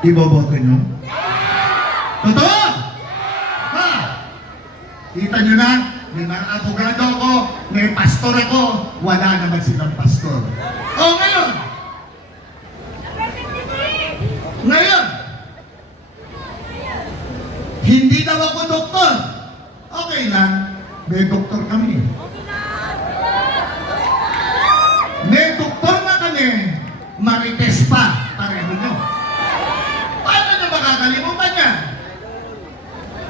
Iboboto nyo? Totoo? Ha? Kita nyo na? May mga abogado ako, may pastor ako, wala naman silang pastor. O ngayon, hindi daw ako doktor. Okay lang, may doktor kami. May doktor na kami, marites pa, pareho nyo. Paano nyo makakalimutan yan?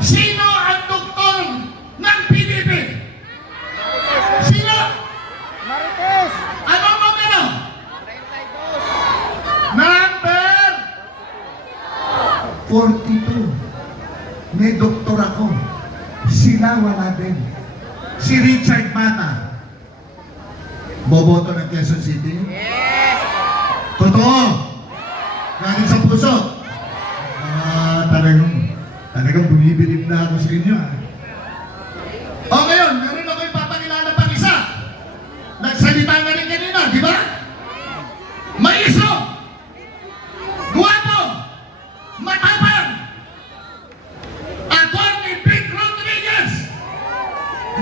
Sino ang doktor ng PDP? Sino? Marites! Anong numero? Number 42. May doktor ako. Sila wala din. Si Richard Mata. Boboto ng Quezon City? Yes! Totoo! Galing sa puso? Talagang bumibilib na ako sa inyo. O ngayon, meron ako ipapakilala pang isa. Nagsalita na rin kanina, di ba? Maiso! Guwapo! Matapang! Atty. Vic Rodriguez!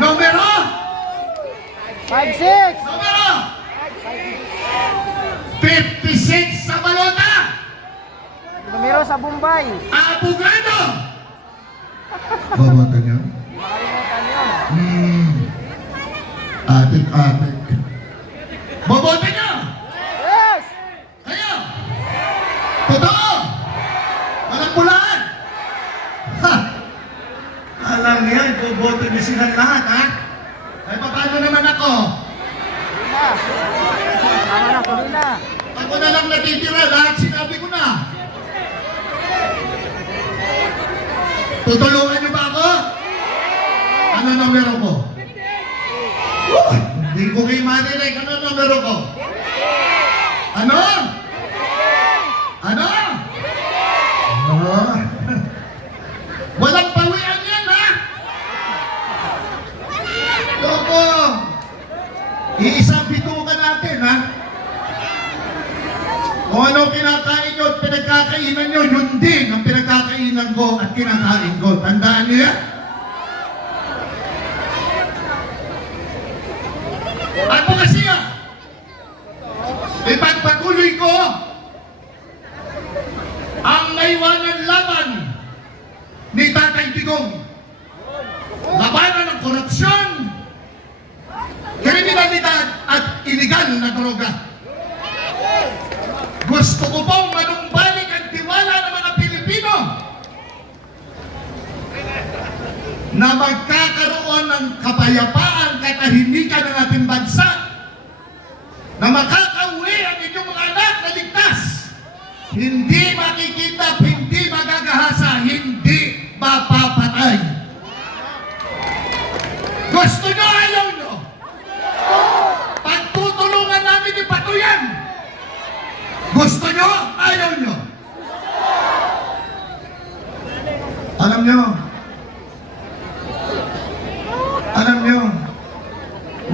Numero? 5-6! Numero? 56 sa balota! Numero sa Bombay. Abogado! Baboto niyo? Makalimutan yun. Atik-atik. Boboto niyo? Yes! Kayo? Totoo? Walang pulaan? Ha! Alam niyan, boboto niyo silang lahat, ha? Ay, paano naman ako? Na. Tama na, tuloy na. Ako na lang natitira, lahat sinabi ko na. Tutulungan niyo ba ako? Ano numero ko? Hindi ko kayo marinig. Ano numero ko? Ano? Ano? Ah. Walang pawian yan, ha? Loko! Iisang bitukan natin, ha? Kung ano kinakain nyo at pinagkakainan nyo, yun din ang pinagkakainan ko at kinakain ko. Tandaan nyo yan? Advokasya! Ipagpatuloy ko ang naiwanan laban ni Tatay Digong. Labanan ng korupsyon, kriminalidad at iligal na droga. Gusto ko pong manumbalik ang tiwala ng mga Pilipino na magkakaroon ng kapayapaan, katahimikan ng ating bansa, na makakauwi ang inyong mga anak na ligtas, hindi makikita, hindi magagahasa, hindi mapapatay. Gusto nyo, ayaw nyo? Pagtutulungan namin ni Bato yan. Gusto nyo? Ayaw nyo? Alam nyo,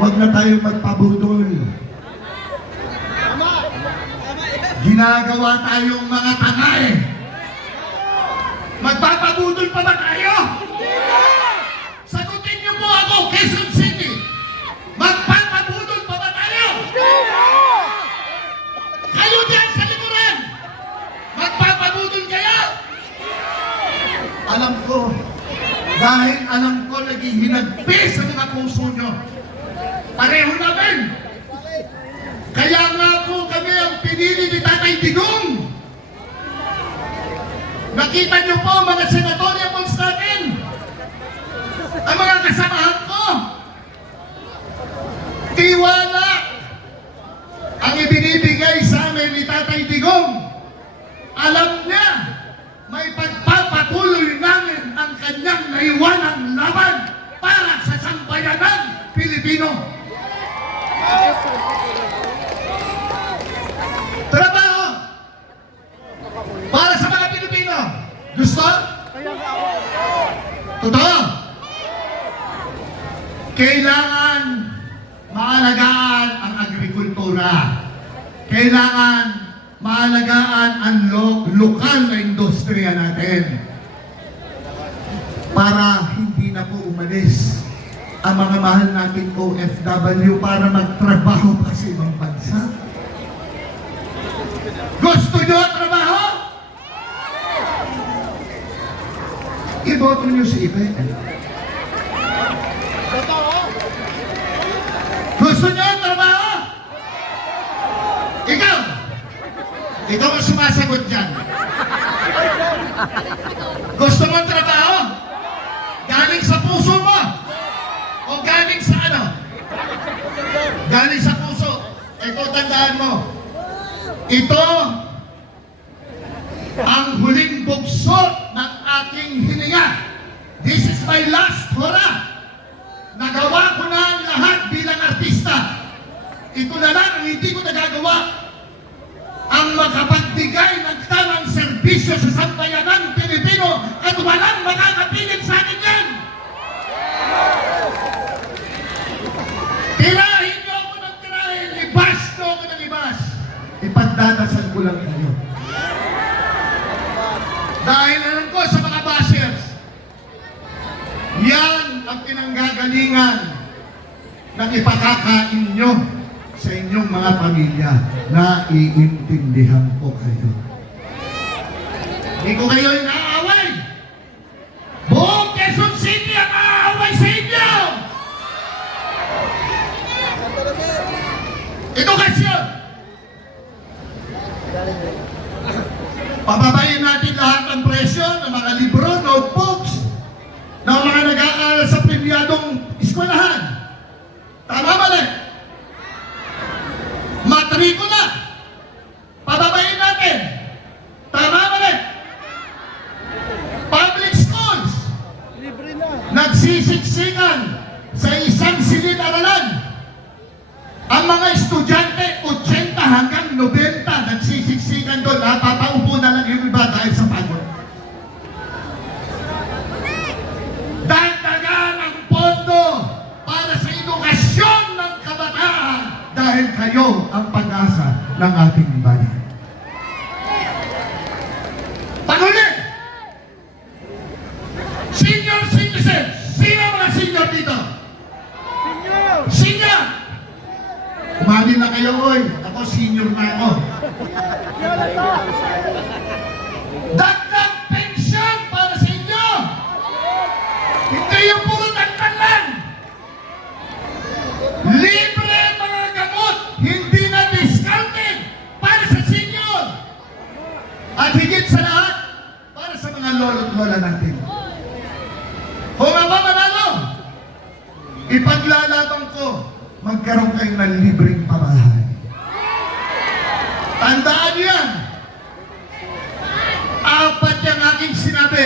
huwag na tayo magpabudol. Ginagawa tayong mga tanga eh. Magpapabudol pa ba tayo? Sagutin nyo po ako, Quezon City. Magpapabudol pa ba tayo? Kayo diyan sa likuran! Magpapabudol kayo! Alam ko, dahil alam ko naghihinagpis sa mga puso nyo. Pareho namin! Kaya nga po kami ang pinili ni Tatay Digong. Nakita nyo po mga senatorials natin. Ang mga kasamahan ko. Tiwala ang ibinibigay sa amin ni Tatay Digong. Alam niya, may pagpapatuloy namin ang kanyang naiwanang laban para sa sambayanang Pilipino. Trabaho para sa mga Pilipino. Gusto? Totoo? Kailangan maalagaan ang agrikultura. Kailangan maalagaan ang lokal na industriya natin para hindi na po umalis ang mga mahal nating OFW para magtrabaho pa sa ibang bansa. Gusto nyo trabaho? Iboto nyo si Ibe. Gusto nyo ang trabaho? Ikaw! Ikaw ang sumasagot dyan. Gusto mo ang trabaho? Galing sa puso mo? O galing sa ano? Galing sa puso. Ito, tandaan mo. Ito ang huling bugso ng aking hininga. This is my last hurrah. Nagawa ko na ang lahat bilang artista. Ito na lang ang hindi ko nagagawa. Ang makapagbigay ng tamang serbisyo sa sambayanang Pilipino at walang makakapilit sa akin yan. Tirahin niyo ako ng tirahin, libas niyo ako ng libas. Ipagdadasal ko lang kayo. Dahil alam ko sa mga bashers, yan ang pinanggagalingan ng ipakakain nyo sa inyong mga pamilya na iintindihan ko kayo. Hindi ko kayo inaaway. Buong Quezon City ang aaway sa inyo. Edukasyon. Pababayin natin lahat ng presyo ng mga libro, notebooks, ng mga nag-aaral sa premyadong eskwelahan. Tama mali? Matrikula. Pababayin natin. Tama mali? Public schools. Libre na. Nagsisiksikan sa isang silid-aralan. Ang mga estudyante, 80 hanggang 90, nagsisiksikan doon. Napapaupo na lang yung iba dahil sa pagod. Dagdagan ang pondo para sa edukasyon ng kabataan dahil kayo ang pag-asa ng ating bayan. Panghuli! Senior citizen! Sino mga senior dito? Senior! Senior! Kumali na kayo, oy. Ako, senior na ako. Dagdag pensyon para sa inyo! Hindi yung puro tagtan lang! Libre mga gamot! Hindi na discounted para sa senior! At higit sa lahat, para sa mga lolo't lola natin. Kung ako manalo, ipaglalaban ko, magkaroon kayo ng libreng pamahay. Tandaan niyo yan! Apat yung aking sinabi.